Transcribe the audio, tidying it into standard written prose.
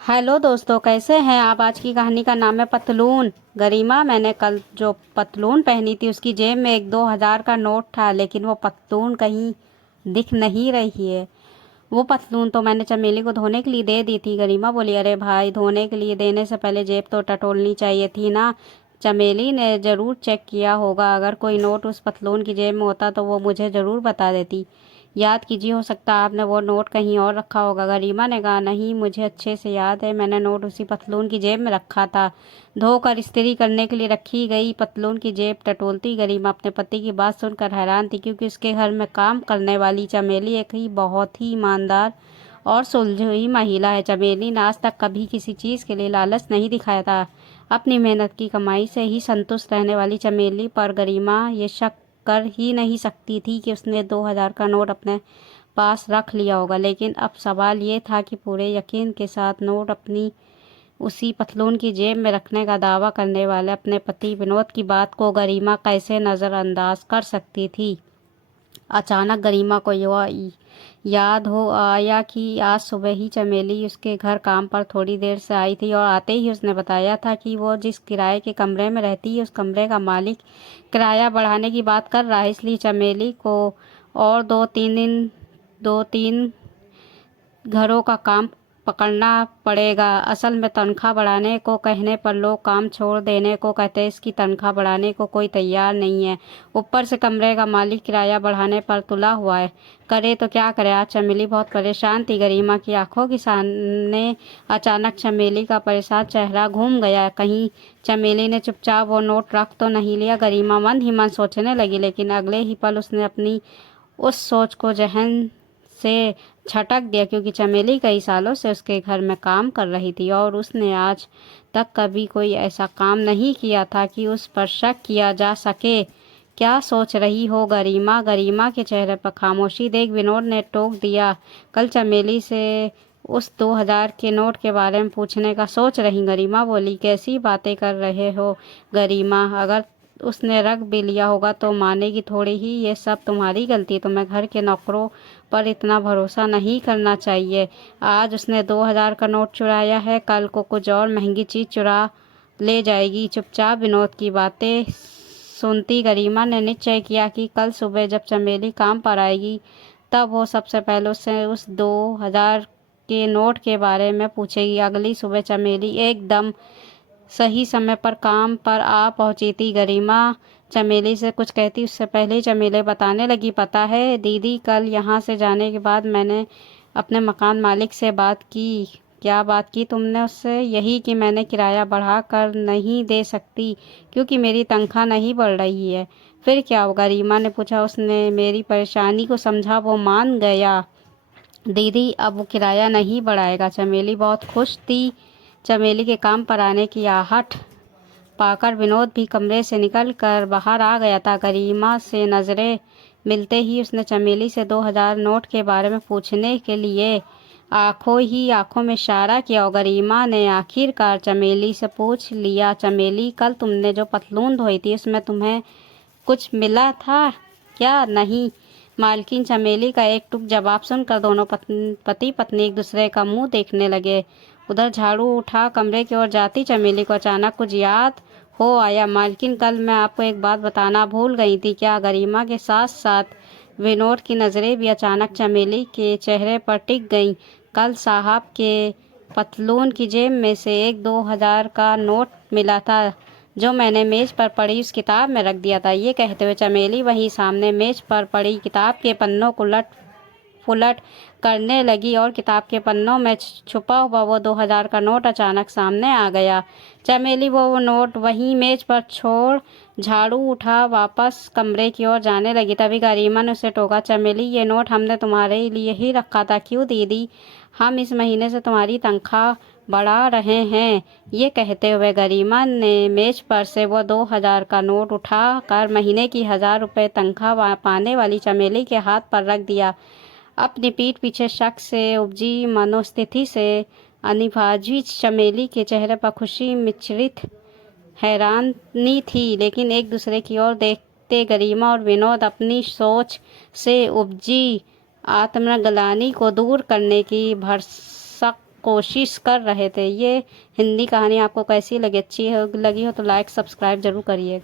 Hello दोस्तों, कैसे हैं आप। आज की कहानी का नाम है पतलून। गरिमा, मैंने कल जो पतलून पहनी थी उसकी जेब में 1-2 हज़ार का नोट था, लेकिन वो पतलून कहीं दिख नहीं रही है। वो पतलून तो मैंने चमेली को धोने के लिए दे दी थी। गरिमा बोली, अरे भाई, धोने के लिए देने से पहले जेब तो टटोलनी चाहिए थी ना। चमेली ने ज़रूर चेक किया होगा, अगर कोई नोट उस पतलून की जेब में होता तो वो मुझे ज़रूर बता देती। याद कीजिए, हो सकता है आपने वो नोट कहीं और रखा होगा। गरिमा ने कहा, नहीं, मुझे अच्छे से याद है, मैंने नोट उसी पतलून की जेब में रखा था। धोकर इस्त्री करने के लिए रखी गई पतलून की जेब टटोलती गरिमा अपने पति की बात सुनकर हैरान थी, क्योंकि उसके घर में काम करने वाली चमेली एक ही बहुत ही ईमानदार और सुलझी हुई महिला है। चमेली ने आज तक कभी किसी चीज़ के लिए लालच नहीं दिखाया था। अपनी मेहनत की कमाई से ही संतुष्ट रहने वाली चमेली पर गरिमा ये शक कर ही नहीं सकती थी कि उसने 2 हज़ार का नोट अपने पास रख लिया होगा। लेकिन अब सवाल ये था कि पूरे यकीन के साथ नोट अपनी उसी पतलून की जेब में रखने का दावा करने वाले अपने पति विनोद की बात को गरिमा कैसे नज़रअंदाज कर सकती थी। अचानक गरिमा को याद हो आया कि आज सुबह ही चमेली उसके घर काम पर थोड़ी देर से आई थी और आते ही उसने बताया था कि वो जिस किराए के कमरे में रहती है उस कमरे का मालिक किराया बढ़ाने की बात कर रहा है। इसलिए चमेली को और 2-3 घरों का काम पकड़ना पड़ेगा। असल में तनख्वाह बढ़ाने को कहने पर लोग काम छोड़ देने को कहते हैं। इसकी तनख्वाह बढ़ाने को कोई तैयार नहीं है। ऊपर से कमरे का मालिक किराया बढ़ाने पर तुला हुआ है। करे तो क्या करे। आज चमेली बहुत परेशान थी। गरिमा की आंखों के सामने अचानक चमेली का परेशान चेहरा घूम गया। कहीं चमेली ने चुपचाप वो नोट रख तो नहीं लिया। गरिमा मन ही मन सोचने लगी, लेकिन अगले ही पल उसने अपनी उस सोच को जहन से झटक दिया, क्योंकि चमेली कई सालों से उसके घर में काम कर रही थी और उसने आज तक कभी कोई ऐसा काम नहीं किया था कि उस पर शक किया जा सके। क्या सोच रही हो गरिमा। गरिमा के चेहरे पर खामोशी देख विनोद ने टोक दिया, कल चमेली से उस 2 हज़ार के नोट के बारे में पूछने का सोच रही। गरिमा बोली, कैसी बातें कर रहे हो गरिमा। अगर उसने रख भी लिया होगा तो मानेगी थोड़ी ही, ये सब तुम्हारी गलती है। तुम्हें घर के नौकरों पर इतना भरोसा नहीं करना चाहिए। आज उसने 2 हज़ार का नोट चुराया है, कल को कुछ और महंगी चीज़ चुरा ले जाएगी। चुपचाप विनोद की बातें सुनती गरिमा ने निश्चय किया कि कल सुबह जब चमेली काम पर आएगी तब वो सबसे पहले उससे उस 2 हज़ार के नोट के बारे में पूछेगी। अगली सुबह चमेली एकदम सही समय पर काम पर आ पहुंची थी। गरिमा चमेली से कुछ कहती उससे पहले ही चमेली बताने लगी, पता है दीदी, कल यहाँ से जाने के बाद मैंने अपने मकान मालिक से बात की। क्या बात की तुमने उससे। यही कि मैंने किराया बढ़ा कर नहीं दे सकती, क्योंकि मेरी तनख्वाह नहीं बढ़ रही है। फिर क्या होगा, रीमा ने पूछा। उसने मेरी परेशानी को समझा, वो मान गया। दीदी, अब वो किराया नहीं बढ़ाएगा। चमेली बहुत खुश थी। चमेली के काम पर आने की आहट पाकर विनोद भी कमरे से निकलकर बाहर आ गया था। गरिमा से नजरें मिलते ही उसने चमेली से 2 हज़ार नोट के बारे में पूछने के लिए आंखों में इशारा किया और गरिमा ने आखिरकार चमेली से पूछ लिया, चमेली, कल तुमने जो पतलून धोई थी उसमें तुम्हें कुछ मिला था क्या। नहीं, मालकिन चमेली का एक टुक जवाब सुनकर दोनों पति पत्नी एक दूसरे का मुंह देखने लगे। उधर झाड़ू उठा कमरे की ओर जाती चमेली को अचानक कुछ याद हो आया। मालकिन, कल मैं आपको एक बात बताना भूल गई थी। क्या। गरिमा के साथ साथ विनोद की नज़रें भी अचानक चमेली के चेहरे पर टिक गईं। कल साहब के पतलून की जेब में से 1-2 हज़ार का नोट मिला था, जो मैंने मेज पर पड़ी उस किताब में रख दिया था। ये कहते हुए चमेली वहीं सामने मेज पर पड़ी किताब के पन्नों को उलट पुलट करने लगी और किताब के पन्नों में छुपा हुआ वो 2 हज़ार का नोट अचानक सामने आ गया। चमेली वो नोट वहीं मेज पर छोड़ झाड़ू उठा वापस कमरे की ओर जाने लगी। तभी गरिमा ने उसे टोका, चमेली, ये नोट हमने तुम्हारे लिए ही रखा था। क्यों दीदी, हम इस महीने से तुम्हारी तनख्वाह बढ़ा रहे हैं। ये कहते हुए गरिमा ने मेज पर से वो 2 हज़ार का नोट उठा कर महीने की 1,000 रुपये तनख्वाह पाने वाली चमेली के हाथ पर रख दिया। अपनी पीठ पीछे शक से उपजी मनोस्थिति से अनिभाजी चमेली के चेहरे पर खुशी मिश्रित हैरानी थी, लेकिन एक दूसरे की ओर देखते गरिमा और विनोद अपनी सोच से उपजी आत्मग्लानि को दूर करने की भरसक कोशिश कर रहे थे। ये हिंदी कहानी आपको कैसी लगी, अच्छी लगी हो तो लाइक सब्सक्राइब ज़रूर करिएगा।